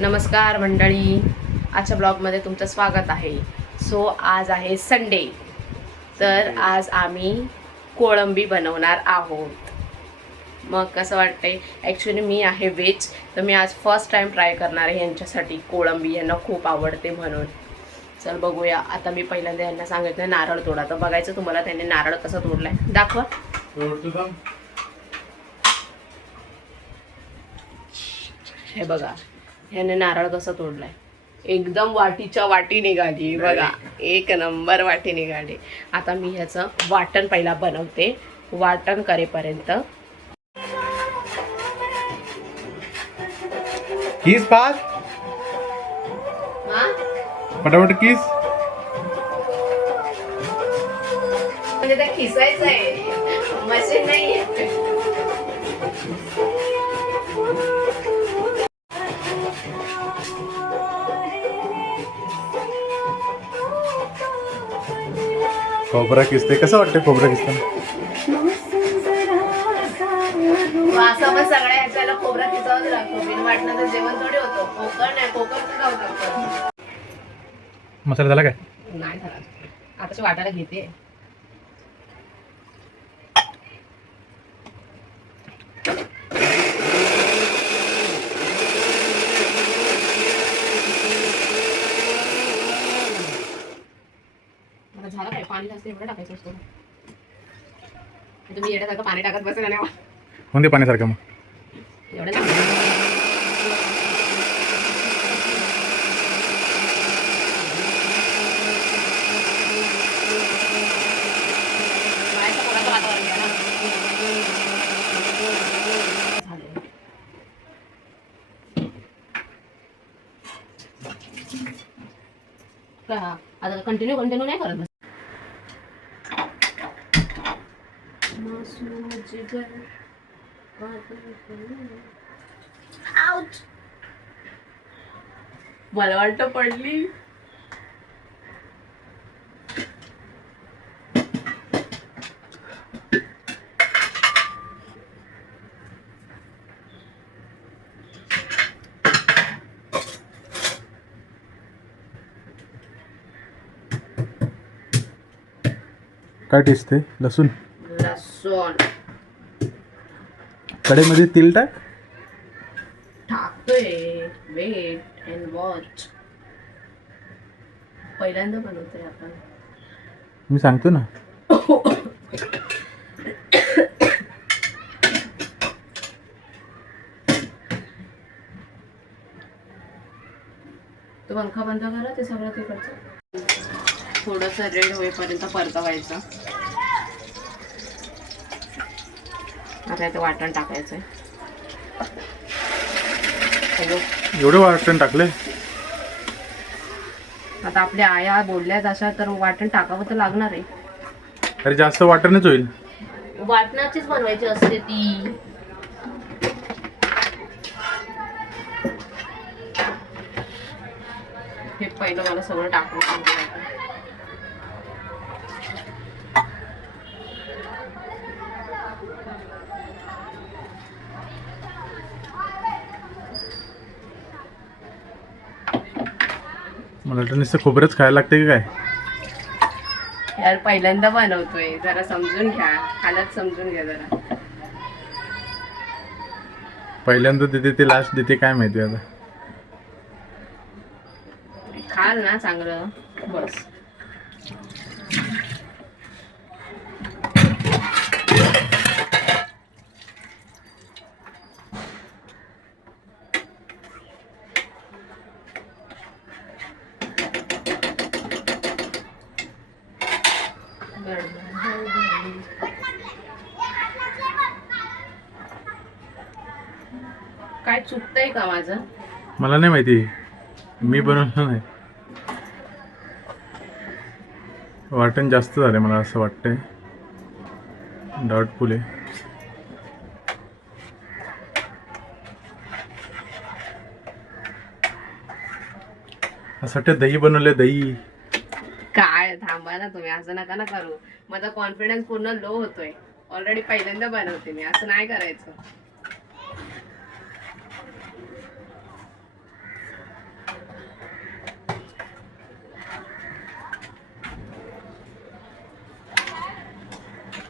नमस्कार मंडळी, आजच्या ब्लॉगमध्ये तुमचं स्वागत आहे. सो आज आहे संडे, तर आज आम्ही कोळंबी बनवणार आहोत. मग कसं वाटतंय? ॲक्च्युली मी आहे व्हेज, तर मी आज फर्स्ट टाईम ट्राय करणार आहे यांच्यासाठी कोळंबी. यांना खूप आवडते म्हणून. चल बघूया. आता मी पहिल्यांदा यांना सांगितलं नारळ तोडा, तर बघायचं तुम्हाला त्यांनी नारळ कसं तोडलाय. दाखवा. हे बघा, ह्याने नारळ कसं तोडलाय. एकदम वाटीच्या वाटी निघाली बघा, एक नंबर वाटी निघाली. आता मी ह्याचं वाटण पहिला बनवते. वाटण करेपर्यंत किस पास फटाफट किस. म्हणजे ते खिसायचं आहे, मशीन नाही. खोबरा किसते कसं वाटतं? खोबरा किसताना असं पण सगळ्या ह्याच्याला खोबरा खिसावंच लागतो. बिन वाटणं तर जेवण थोडी होतो. कोकण नाही, कोकण खाऊ लागतं. मसाला झाला काय? नाही झाला, आताच वाटायला घेते. झालं काय? पाणी जास्त एवढं टाकायचं असतं. तुम्ही येण्यासारखं पाणी टाकत बसेल ना. कोणते पाण्यासारखं मग एवढं आता कंटिन्यू नाही करत. मला वाटतं पडली. काय टेस्ट आहे? लसूण कढईमध्ये तेल टाकतोय. Wait and watch. पहिल्यांदा बनवतोय आपण. मी सांगतो ना. तो पंखा बंद करा. ते सगळं तिकडचं थोडंसं रेड होईपर्यंत परतवायचं. आता इथं वाटण टाकायचंय. एवढं वाटण टाकले? आता आपल्या आया बोलल्यात अशा, तर वाटण टाकावं तर लागणार आहे. अरे जास्त वाटणच होईल. वाटणाचीच बनवायची असते ती. हे पहिलं मला सगळं टाकून सांगितलं. मला वाटतं नुसतं खोबरंच खायला लागते की काय? यार पहिल्यांदा बनवतोय, जरा समजून घ्या. हालत समजून घ्या जरा. पहिल्यांदा देते ते लास्ट देते काय माहिती आता. खाल ना चांगलं बस. काय चुकतंय का माझं? मला नाही माहिती, मी बनवलं नाही. वाटण जास्त झालं मला असं वाटतंय. डाऊटफुल आहे. असं वाटतं दही बनवलंय. दही काय? थांबा ना तुम्ही, असं नका ना करू. माझा कॉन्फिडन्स पूर्ण लो होतोय. ऑलरेडी पहिल्यांदा बनवते मी, असं नाही करायचं.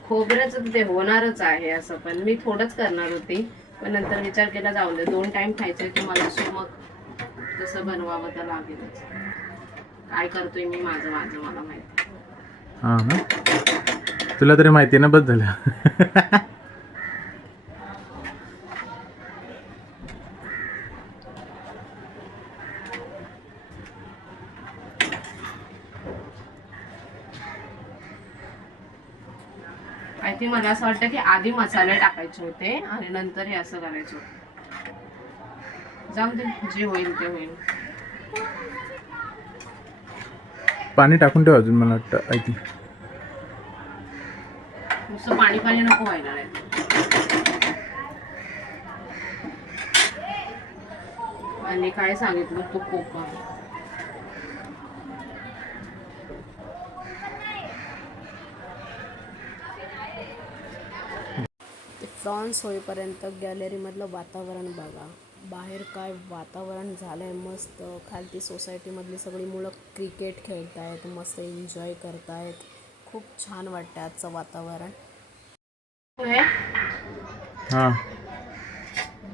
खोबऱ्याचं ते होणारच आहे असं, पण मी थोडंच करणार होती, पण नंतर विचार केला जाऊ दे, 2 टाइम खायचंय तुम्हाला, सो मग तसं बनवावं तर लागेलच. काय करतोय मी माझं माझं मला माहिती. हां ना, तुला तरी माहिती ना, बस झालं. आय थिंक मला असं वाटतं की आधी मसाले टाकायचे होते आणि नंतर हे असं करायचं होतं. जाऊ दे, जे होईल ते होईल. पाणी टाकून ठेव अजून, मला वाटतं आय थिंक. नुसतं पाणी पाणी नको व्हायला नाही. आणि काय सांगितलं तू कोकम. फ्रॉन्स होईपर्यंत गॅलरीमधलं वातावरण बघा. बाहेर काय वातावरण झालं आहे मस्त. खालती सोसायटीमधली सगळी मुलं क्रिकेट खेळत आहेत, मस्त एन्जॉय करत आहेत. खूप छान वाटतं आजचं वातावरण. हां,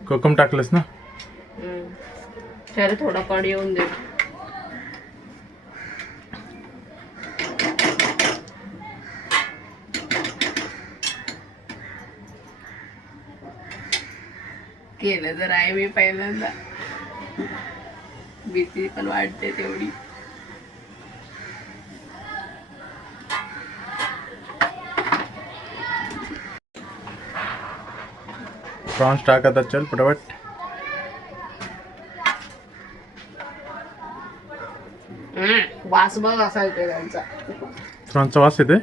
कोकम टाकलंस ना. तर थोडं कड येऊन दे. केलं तर आहे मी पहिल्यांदा, भीती पण वाटते तेवढी. प्रॉन्स टाक आता, चल पटापट. वास बघ असा येतो त्यांचा. प्रॉन्सचा वास येते.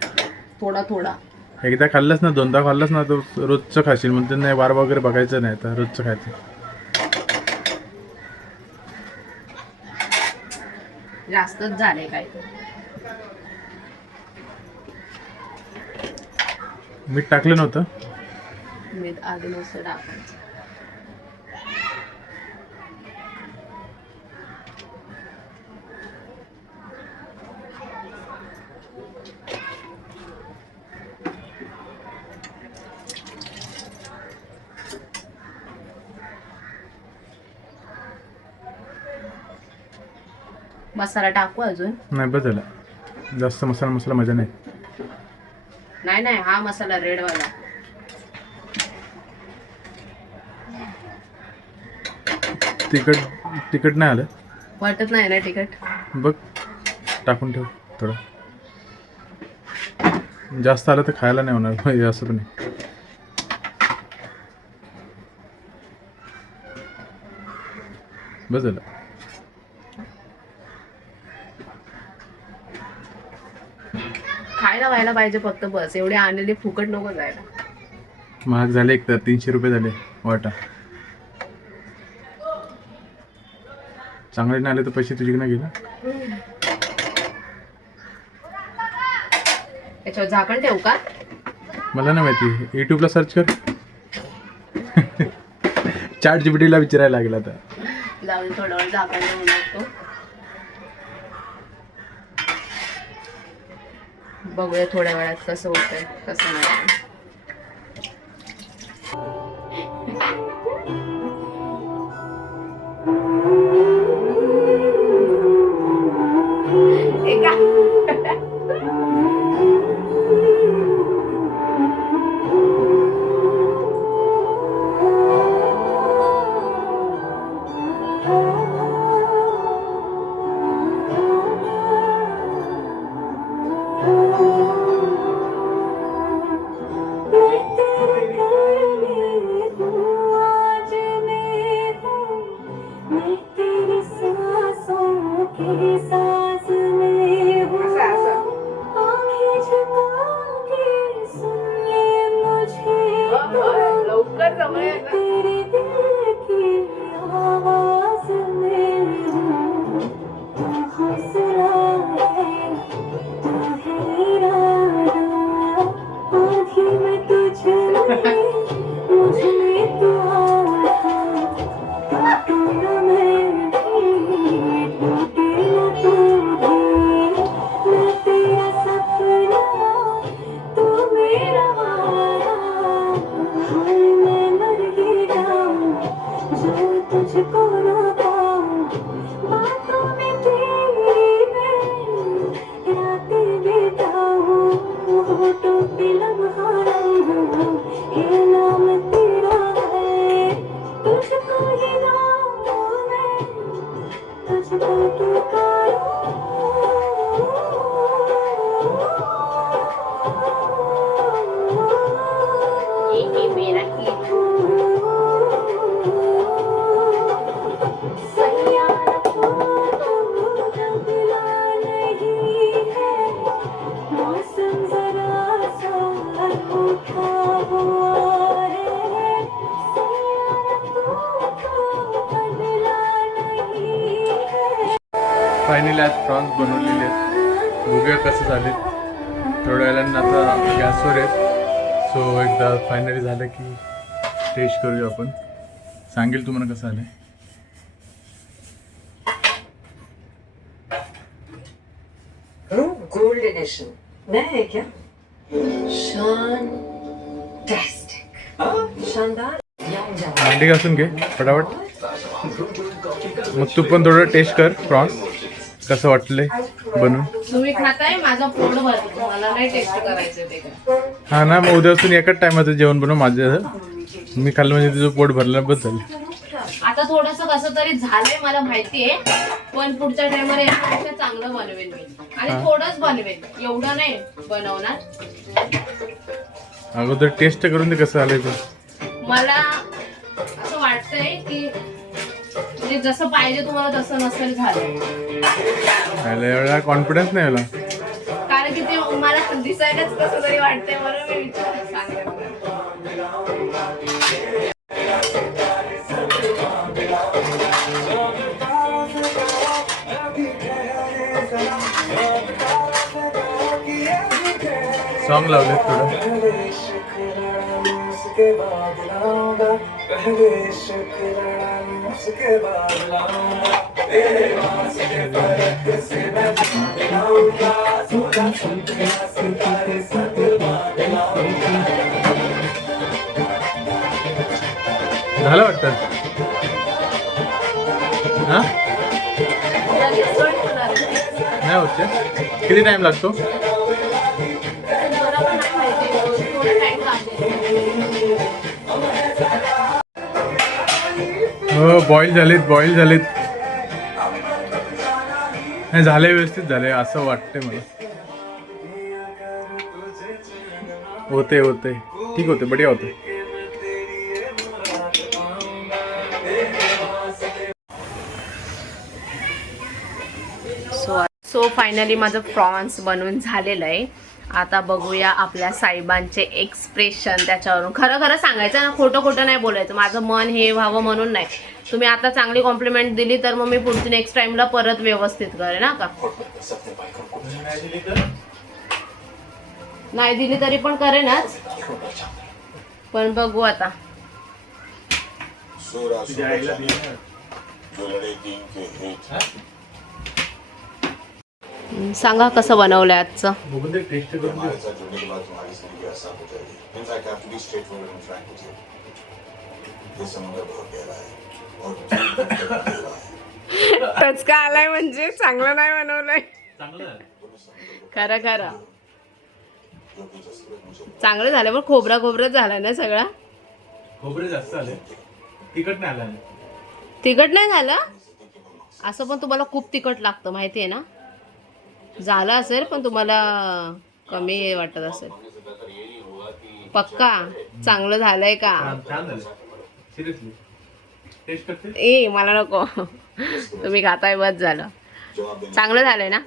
थोडा थोडा. एकदा खाल्लंस ना, 2दा खाल्लंस ना, तर रोजचं खाशील. म्हणते नाही, वार वगैरे बघायचं नाही, तर रोजचं खायचं. जास्तच झाले काय. मीठ टाकलं नव्हतं. मीठ आधी नुसतं टाकायचं. मसाला टाकू अजून? नाही, बस झालं. जास्त मसाला मजा नाही. नाही, हा मसाला रेड वाला. तिखट नाही आलं. वाटत नाही ना तिखट. बघ, टाकून ठेव थोडं. जास्त आलं तर खायला नाही होणार, असं पण नाही. बस झालं. खायला व्हायला पाहिजे फक्त, बस. एवढे आणलेले फुकट नको जायला. महाग झाले एक तर, 300 रुपये झाले वाटा. चांगले नाही आले तर पैसे तुझ्याकडे गेला. याच्यावर झाकण ठेवू का? मला नाही माहिती, यूट्यूबला सर्च कर. ChatGPT ला विचारायला लागेल आता. जाऊन थोडं वेळ झाकण ठेवून लागतो. बघूया थोड्या वेळात कसं होतंय कसं नाही. लवकर ये मेरा हीरो सैयारा तू तो बदला नहीं है मौसम जरा सा अनूठा हुआ है सैयारा तू तो बदला नहीं है. फायनली आज प्रॉन्स बनवलेले आहेत. बघूया कसं झाले. थोड्या वेळानं आता गॅसवर आहेत. सो एकदा फायनली झालं की टेस्ट करूया आपण. सांगेल तुम्हाला कसं आलं. गोल्ड एडिशन नया है क्या? शानदार. भांडी घासून घे फटाफट. मग तू पण थोडं टेस्ट कर प्रॉन्स कसं वाटलंय बनवून. तुम्ही खाताय माझा पोट भरतो मला नाही टेस्ट करायचं ते काय. हा ना, मग उद्यापासून एकाच टायमाचं जेवण बनव माझं. मी खाल्लं म्हणजे तुझं पोट भरलं बस झालं. आता थोडस कसं तरी झालंय मला माहितीये पण पुढच्या टायमाला याच्यापेक्षा चांगलं बनवेन मी आणि थोडंच बनवेन एवढं नाही बनवणार. अगोदर टेस्ट करून ते कसं आलंय ते. मला असं वाटतंय की म्हणजे जसं पाहिजे तुम्हाला तसं नसेल झालं. एवढा कॉन्फिडन्स नाही मला. कारण की ते मला दिसायलाच कसं तरी वाटतंय म्हणून मी सांगते. सॉन्ग लावले थोडं. झालं वाटतं. हा नाही होते. किती टाइम लागतो. हो बॉईल झालेत नाही झाले व्यवस्थित झाले असं वाटतंय मला. होते ठीक होते बढिया होते. सो फायनली माझं प्रॉन्स बनवून झालेलं आहे. आता बघूया आपल्या साहेबांचे एक्सप्रेशन त्याच्यावरून. खरं सांगायचं ना, खोटं नाही बोलायचं. माझं मन हे व्हावं म्हणून नाही. तुम्ही आता चांगली कॉम्प्लिमेंट दिली तर मग मी पुढची नेक्स्ट टाइमला परत व्यवस्थित करेन ना का. नाही दिली तरी पण करेनच पण बघू आता. सांगा कसं बनवलंय आजचं. टेस्ट करून टचका आलाय म्हणजे चांगलं नाही बनवलंय. खरं चांगलं झालं पण खोबरा झाला ना सगळा. खोबरे जास्त आले. तिखट नाही आलं. तिखट नाही झालं. असं पण तुम्हाला खूप तिखट लागतं माहिती आहे ना. झालं असेल पण तुम्हाला कमी वाटत असेल. पक्का चांगलं झालंय का. ए मला नको. तुम्ही खाताय बस झालं. चांगलं झालंय ना.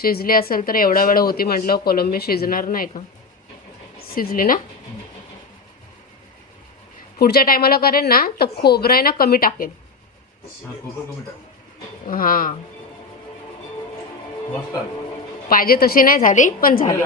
शिजली असेल तर एवढा वेळ होती म्हटलं. कोलंबी शिजणार नाही का. शिजली ना. पुढच्या टायमाला करेन ना तर खोबरं आहे ना कमी टाकेल. हा पाहिजे तशी नाही झाली पण झाली.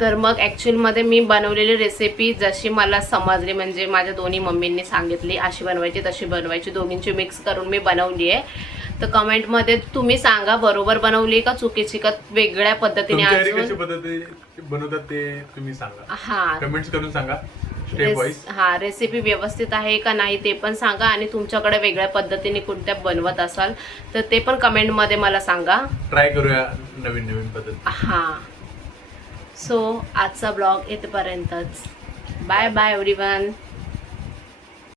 तर मग ॲक्च्युअलमध्ये मी बनवलेली रेसिपी जशी मला समजली म्हणजे माझ्या दोन्ही मम्मींनी सांगितली अशी बनवायची तशी बनवायची. दोघींची मिक्स करून मी बनवली आहे. तर कमेंटमध्ये तुम्ही सांगा बरोबर बनवली का चुकीची का वेगळ्या पद्धतीने कशी पद्धती बनवतात ते तुम्ही सांगा. हां कमेंट्स करून सांगा. Step wise. रेसिपी व्यवस्थित आहे का नाही ते पण सांगा, आणि तुमच्याकडे वेगळ्या पद्धतीने कोणत्या बनवत असाल तर ते पण कमेंटमध्ये मला सांगा. ट्राय करूया नवीन नवीन पद्धत. हां. सो आजचा ब्लॉग येथपर्यंतच. Bye bye everyone.